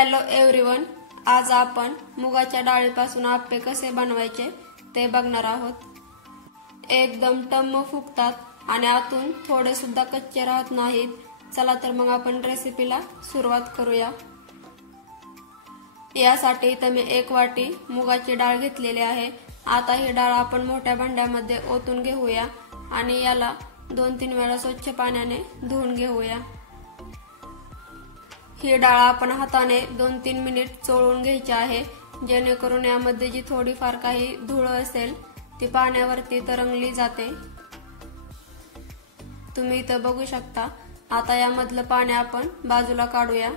Hello everyone, आज आपण मुगाच्या डाळीपासून आप्पे कसे बनवायचे ते बघणार आहोत। एकदम टम्म फुगतात आणि आतून थोडे सुद्धा कच्चे राहत नाहीत। चला तर मग आपण रेसिपीला सुरुवात करूया। यासाठी इथे मी 1 वाटी मुगाची डाळ घेतलेली आहे। आता ही डाळ आपण मोठ्या भांड्यामध्ये ओतून घेऊया आणि याला 2-3 वेळा स्वच्छ पाण्याने धुवून घेऊया। ही डाळ आपण हाताने 2-3 मिनिट चोळून घ्यायची आहे, जेणेकरून यामध्ये जी थोडीफार काही धूळ असेल ती पाण्यावरती तरंगली जाते। तुम्ही इथं बघू शकता। आता यामधलं पाणी आपण बाजूला काढूया।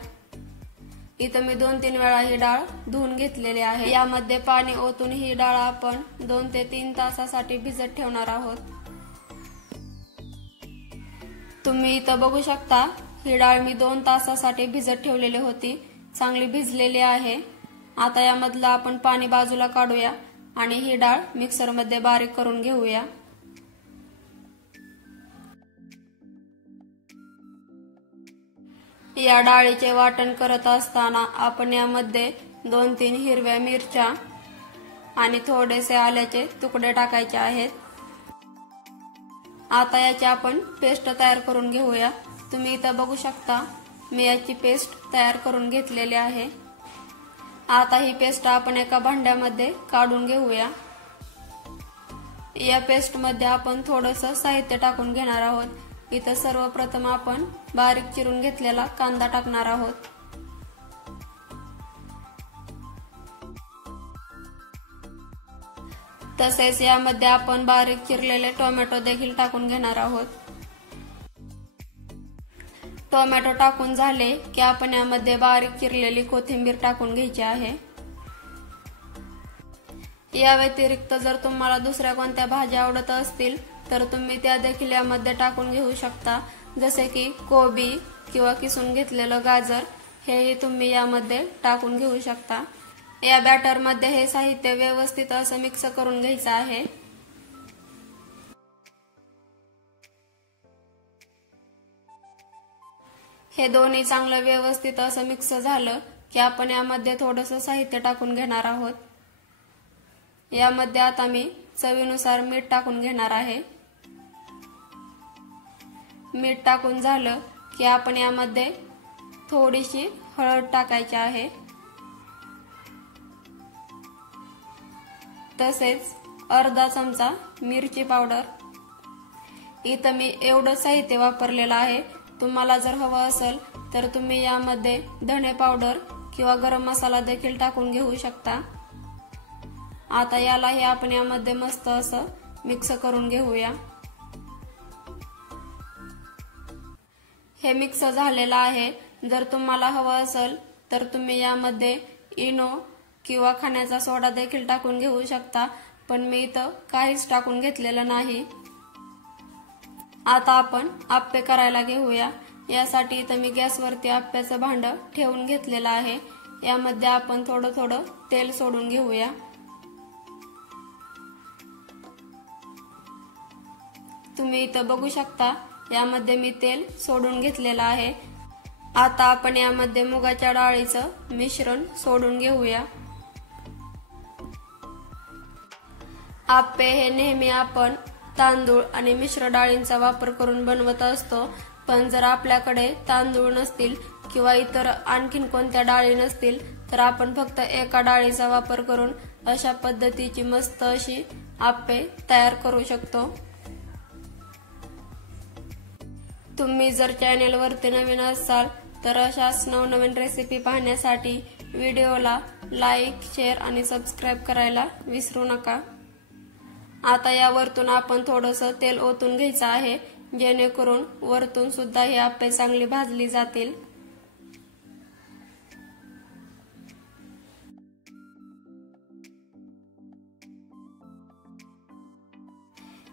इथं मी 2-3 वेळा ही डाळ धुवून घेतलेली आहे। यामध्ये पाणी ओतून ही डाळ आपण 2 ते 3 तासासाठी भिजत ठेवणार आहोत। तुम्ही इथं बघू शकता, ही डाळ मी 2 तासासाठी भिजत ठेवलेली होती, चांगली भिजलेली आहे। आता यामधलं आपण पाणी बाजूला काढूया आणि ही डाळ मिक्सर मध्ये बारीक करून घेऊया। या डाळीचे वाटण करत असताना आपण यामध्ये 2-3 हिरव्या मिरच्या आणि थोडेसे आल्याचे तुकडे टाकायचे आहेत। आता याची आपण पेस्ट तयार करून घेऊया। तुम्ही इथं बघू शकता, मी याची पेस्ट तयार करून घेतलेली आहे। आता ही पेस्ट आपण एका भांड्यामध्ये काढून घेऊया। या पेस्ट मध्ये आपण थोडंसं साहित्य टाकून घेणार आहोत। इथं सर्वप्रथम आपण बारीक चिरून घेतलेला कांदा टाकणार आहोत। तसेच यामध्ये आपण बारीक चिरलेले टोमॅटो देखील टाकून घेणार आहोत। टोमॅटो टाकून झाले की आपण यामध्ये बारीक चिरलेली कोथिंबीर टाकून घ्यायची आहे। या व्यतिरिक्त जर तुम्हाला दुसऱ्या कोणत्या भाज्या आवडत असतील तर तुम्ही त्या देखील यामध्ये टाकून घेऊ शकता, जसे की कोबी किंवा किसून घेतलेलं गाजर, हेही तुम्ही यामध्ये टाकून घेऊ शकता। या बॅटर मध्ये हे साहित्य व्यवस्थित असं मिक्स करून घ्यायचं आहे। हे दोन्ही चांगलं व्यवस्थित असं मिक्स झालं की आपण यामध्ये थोडंसं साहित्य टाकून घेणार आहोत। यामध्ये आता मी चवीनुसार मीठ टाकून घेणार आहे। मीठ टाकून झालं की आपण यामध्ये थोडीशी हळद टाकायची आहे। तसेच अर्धा चमचा मिरची पावडर। इथं मी एवढं साहित्य वापरलेलं आहे। तुम्हाला जर हवं असेल तर तुम्ही यामध्ये धणे पावडर किंवा गरम मसाला देखील टाकून घेऊ शकता। आता यालाही आपण यामध्ये मस्त असं मिक्स करून घेऊया। हे मिक्स झालेलं आहे। जर तुम्हाला हवं असेल तर तुम्ही यामध्ये इनो किंवा खाण्याचा सोडा देखील टाकून घेऊ शकता, पण मी इथं काहीच टाकून घेतलेलं नाही। आता आपण आप्पे करायला घेऊया। यासाठी इथं मी गॅसवरती आप्प्याचं भांड ठेवून घेतलेलं आहे। यामध्ये आपण थोडं थोडं तेल सोडून घेऊया। तुम्ही इथं बघू शकता, यामध्ये मी तेल सोडून घेतलेलं आहे। आता आपण यामध्ये मुगाच्या डाळीचं मिश्रण सोडून घेऊया। आप्पे हे नेहमी आपण तांदूळ आणि मिश्र डाळींचा वापर करून बनवत असतो, पण जर आपल्याकडे तांदूळ नसतील किंवा इतर आणखीन कोणत्या डाळी नसतील तर आपण फक्त एका डाळीचा वापर करून अशा पद्धतीची मस्त अशी आप्पे तयार करू शकतो। तुम्ही जर चॅनेलवरती नवीन असाल तर अशाच नवनवीन रेसिपी पाहण्यासाठी व्हिडिओला लाईक, शेअर आणि सबस्क्राईब करायला विसरू नका। आता या वरतून आपण थोडंसं तेल ओतून घ्यायचं आहे, जेणेकरून वरतून सुद्धा हे आप्पे चांगली भाजली जातील।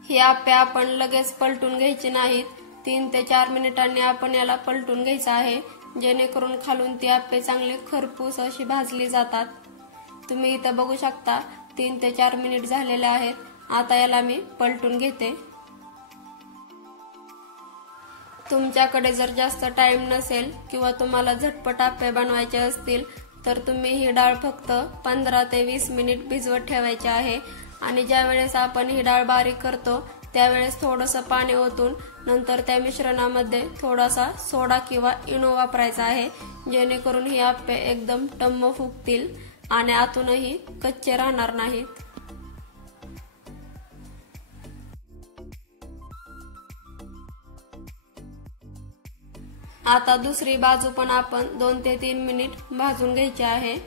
हे आप्पे आपण लगेच पलटून घ्यायचे नाहीत। 3 ते 4 मिनिटांनी आपण याला पलटून घ्यायचं आहे, जेणेकरून खालून ती आप्पे चांगली खरपूस अशी भाजली जातात। तुम्ही इथं बघू शकता, 3 ते 4 मिनिट झालेले आहेत। आता याला मी पलटून घेते। तुमच्याकडे जर जास्त टाइम नसेल किंवा तुम्हाला झटपट आप्पे बनवायचे असतील तर तुम्ही ही डाळ फक्त 15 ते 20 मिनिट भिजवत ठेवायची आहे आणि ज्या वेळेस आपण ही डाळ बारीक करतो त्यावेळेस थोडंसं पाणी ओतून नंतर त्या मिश्रणामध्ये थोडासा सोडा किंवा इनो वापरायचा आहे, जेणेकरून ही आप्पे एकदम टम्म फुगतील आणि आतूनही कच्चे राहणार नाहीत। आता दुसरी बाजू पण आपण 2 ते 3 मिनिट भाजून घ्यायची आहे।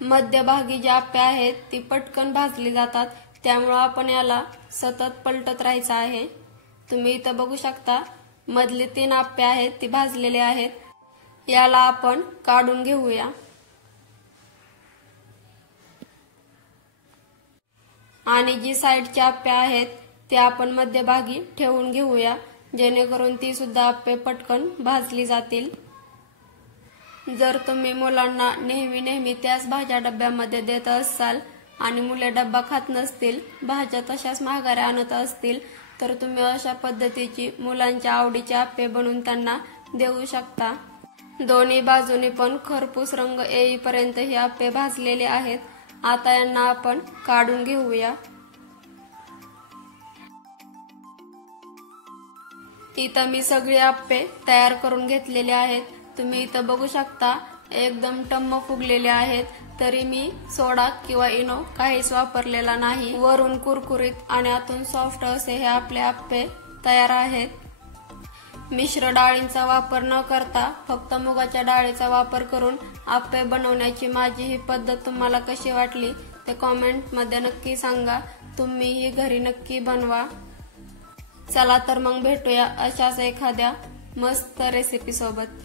मध्यभागी जे आप्पे आहेत ती पटकन भाजली जातात, त्यामुळे आपण याला सतत पलटत राहायचं आहे। तुम्ही इथं बघू शकता मधले 3 आप्पे आहेत ती भाजलेले आहेत। याला आपण काढून घेऊया आणि जी साइडचे आप्पे आहेत ते आपण मध्यभागी ठेवून घेऊया, जेणेकरून ती सुद्धा आप्पे पटकन भाजली जातील। जर तुम्ही मुलांना नेहमी त्याच भाज्या डब्यामध्ये देत असाल आणि मुले डब्बा खात नसतील, भाज्या तशाच माघारी आणत असतील, तर तुम्ही अशा पद्धतीची मुलांच्या आवडीचे आप्पे बनवून त्यांना देऊ शकता। दोन्ही बाजूनी पण खरपूस रंग येईपर्यंत हे आप्पे भाजलेले आहेत। आता यांना आपण काढून घेऊया। इथं मी सगळे आप्पे तयार करून घेतलेले आहेत। तुम्ही इथं बघू शकता एकदम टम्म फुगलेले आहेत, तरी मी सोडा किंवा इनो काहीच वापरलेला नाही। वरून कुरकुरीत आणि आतून सॉफ्ट असे हे आपले आप्पे तयार आहेत। मिश्र डाळींचा वापर न करता फक्त मुगाच्या डाळीचा वापर करून आप्पे बनवण्याची माझी ही पद्धत तुम्हाला कशी वाटली ते कॉमेंट मध्ये नक्की सांगा। तुम्ही ही घरी नक्की बनवा। चला तर मग भेटूया अशाच एखाद्या मस्त रेसिपी सोबत।